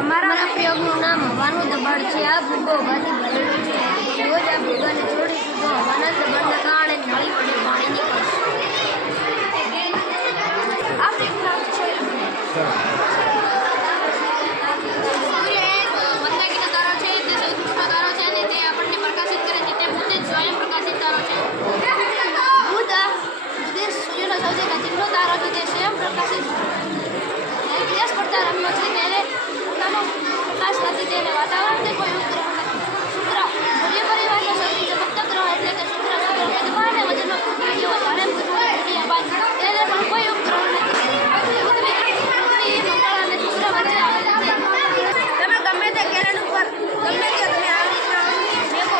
અમારા પ્રયોગનું નામ હવાનું દબાણ છે. આ ભૂગો હવાથી ભરેલો છે. રોજ આ ભૂગાને છોડીશું તો હવાના દબાણને કારણે નળી વડે પાણી નીકળશે. આ પ્રયોગના છે સૂર્ય એક મંદાકીય તારો છે. તે સૌથી મોટો તારો છે અને તે આપણને પ્રકાશિત કરે છે. તે પોતે જ સ્વયં પ્રકાશિત તારો છે. બુધ તે સૂર્યનો સૌથી નજીકનો તારો છે. તે સ્વયં પ્રકાશિત દેશ પડતા રંગનો છે. તેને પોતાનો પ્રકાશ નથી. તેને વાતાવરણને કોઈ ઉપગ્રહ નથી. શુક્ર સૂર્ય પરિવારનો સૌથી ચમકતો ગ્રહ એટલે કે શુક્ર વેદમાં અને વજનમાં પૃથ્વી જેવો જાણે પૃથ્વી દુનિયા બાદ તેને પણ કોઈ ઉપગ્રહ નથી. પૃથ્વી મંગળ અને શુક્ર વચ્ચે આવેલા છે. તમે ગમે તે કેરન ઉપર ગમે તે તમે આ રીતના દેખો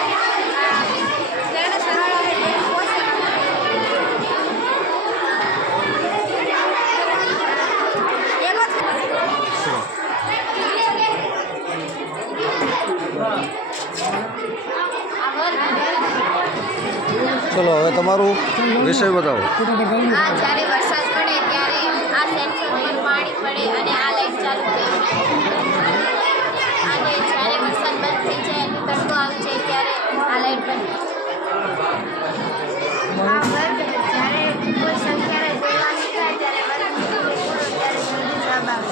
તેને સરળ ચલો હવે તમારું વિષય બતાવો. જ્યારે વરસાદ પડે ત્યારે આ સેન્સર પર પાણી પડે અને આ લાઈટ ચાલુ થાય. અને જ્યારે વરસાદ બંધ થઈ જાય અને તડકો આવી જાય ત્યારે આ લાઈટ બંધ થાય. જ્યારે કોઈ સંખ્યાને બોલવાની થાય ત્યારે જવાબ આવે.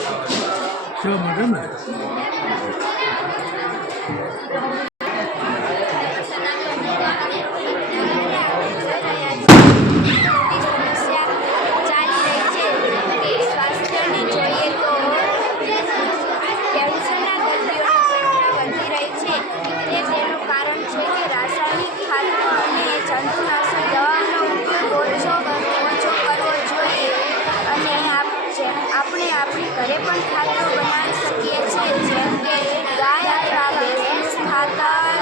આપણે આપણી ઘરે પણ ખાતર બનાવી શકીએ છીએ, જેમ કે ગાય અથવા ભેંસ ખાતર,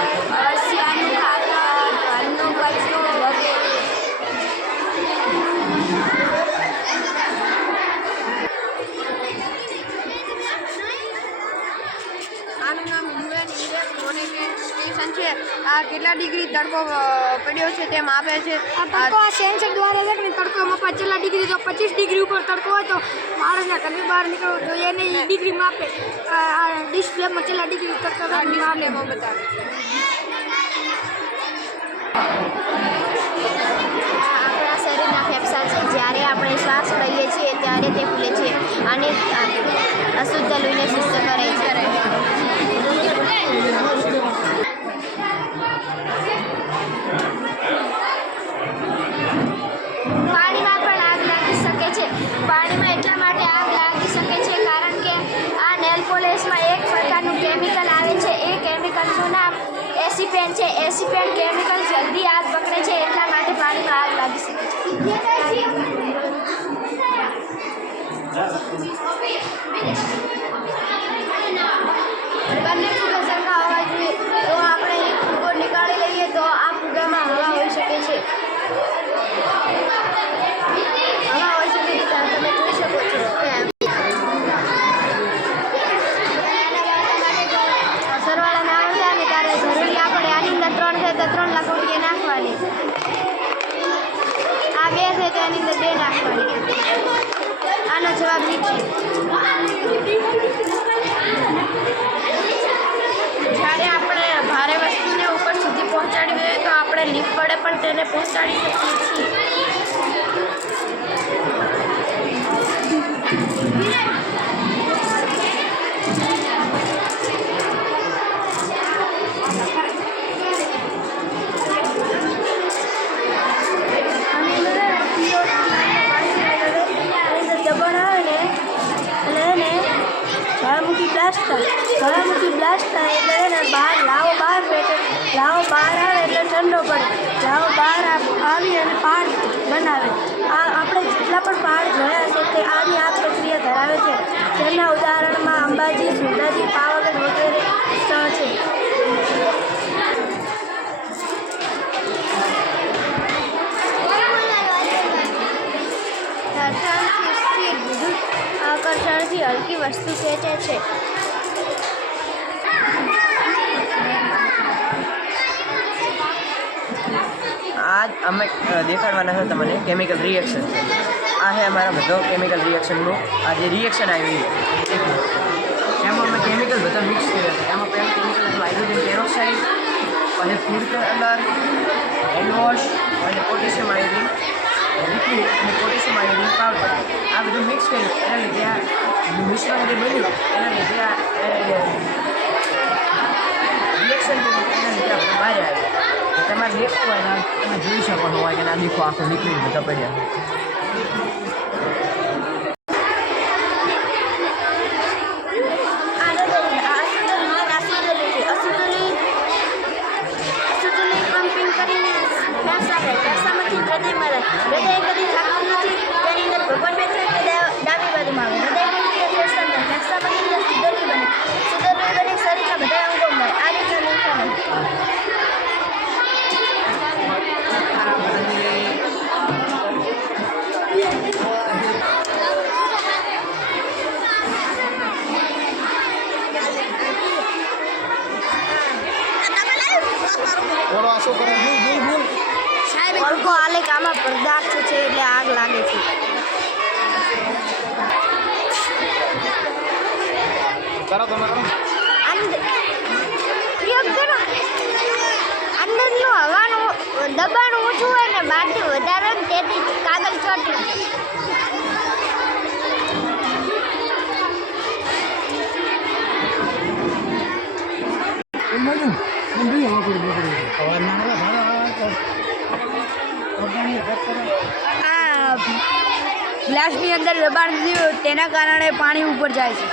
અળસિયાનું ખાતર, ઘરનો કચરો વગેરે. આનું નામ સ્ટેશન છે. આ કેટલા ડિગ્રી તડકો પડ્યો છે તે માપે છે. આ સેન્સર દ્વારા છે કે તડકો માપવા કેટલા ડિગ્રી, તો 25 ડિગ્રી ઉપર તડકો હોય તો માણસને ઘરની બહાર નીકળવું જોઈએ. એને ડિગ્રી માપે આ ડિસ્પ્લેમાં કેટલા ડિગ્રી તડકો ડિસ્પ્લેમાં બતાવે. આપણા શરીરના ફેફસા છે. જ્યારે આપણે શ્વાસ લઈએ છીએ ત્યારે તે ખુલે છે અને અશુદ્ધ લોહીને શુદ્ધ કરે છે. પાણીમાં પણ આગ લાગી શકે છે. પાણીમાં એટલા માટે આગ લાગી શકે છે કારણ કે આ નેલ પોલિશમાં એક પ્રકારનું કેમિકલ આવે છે. એ કેમિકલનું નામ એસિપેન છે. એસિપેન કેમિકલ જલ્દી આગ પકડે છે, એટલા માટે પાણીમાં આગ લાગી શકે છે. બંને ફૂગા સરખા હોવા જોઈએ. તો આપણે એક ફૂગો નીકાળી લઈએ તો આ ફૂગામાં હવા હોઈ શકે છે. હવા હોઈ શકે છે. તમે જોઈ શકો છો કે સરવાળા ના આવડે ને ત્યારે જરૂરી આપણે આની અંદર 3 છે તો 3 લાખ રૂપિયા નાખવાની. આ 2 છે તો એની અંદર 2 નાખવાની. આનો જવાબ નીચે. જ્યારે આપણે ભારે વસ્તુને ઉપર સુધી પહોંચાડી દઈએ તો આપણે લિફ્ટ વડે પણ તેને પહોંચાડી શકીએ છીએ. દબાણ આવે ને એટલે એને જ્વાળામુખી બ્લાસ્ટ થાય. જ્વાળામુખી બ્લાસ્ટ થાય એટલે એને લાવો બહાર ફેંકે. લાવો બહાર આવે એટલે ઠંડો પડે. લાવો બહાર આવી અને પહાડ બનાવે. આપણે જેટલા પણ પહાડ જોયા છે તે આની આ પ્રક્રિયા ધરાવે છે. જેના ઉદાહરણમાં અંબાજી, સુંદરજી, પાવાગઢ વગેરે સ્થળ છે. ઘર્ષણથી સ્થિર વિદ્યુત આકર્ષણથી હલકી વસ્તુ ખેંચે છે. આજ અમે દેખાડવાના છે તમને કેમિકલ રિએક્શન છે. આ છે અમારા બધો કેમિકલ રિએક્શનનું આ જે રિએક્શન આવી એમાં અમે કેમિકલ બધા મિક્સ કર્યા છે. એમાં પહેલું કેમિકલ હતું હાઇડ્રોજન પેરોક્સાઇડ, અને ફૂડ કલર, હેન્ડ વોશ અને પોટેશિયમ આયોડિન લિક્વિડ અને પોટેશિયમ આયોડિન પાવડર. આ બધું મિક્સ કર્યું એના લીધે આ મિશ્રણ જે બન્યું એના લીધે આ રિએક્શન એના લીધે આપણે બહાર આવ્યું. તમારે દેખવું હોય ને તમે જોઈ શકો છો હોય કે ના દેખો આખું લિક્વિડ બધા પડ્યા. પમ્પિંગ કરીને ફેફસામાંથી હૃદયમાં હૃદય કદી થાકતું નથી. તેની અંદર ભગવાન બેઠે ડાબી બાજુમાં આવે. હૃદય ફેફસામાં ફેફસામાંથી સુધરવી બને. સુધરવી બને શરીરના બધા અંગોમાં આ રીતના નુકસાન. ઓળખો આલેખ આમાં પદાર્થ છે એટલે આગ લાગે છે. અંદરનું હવાનું દબાણ ઓછું હોય ને બહારથી વધારે હોય ને તેથી કાગળ ચોટે. આ ગ્લાસની અંદર દબાણ થયું તેના કારણે પાણી ઉપર જાય છે.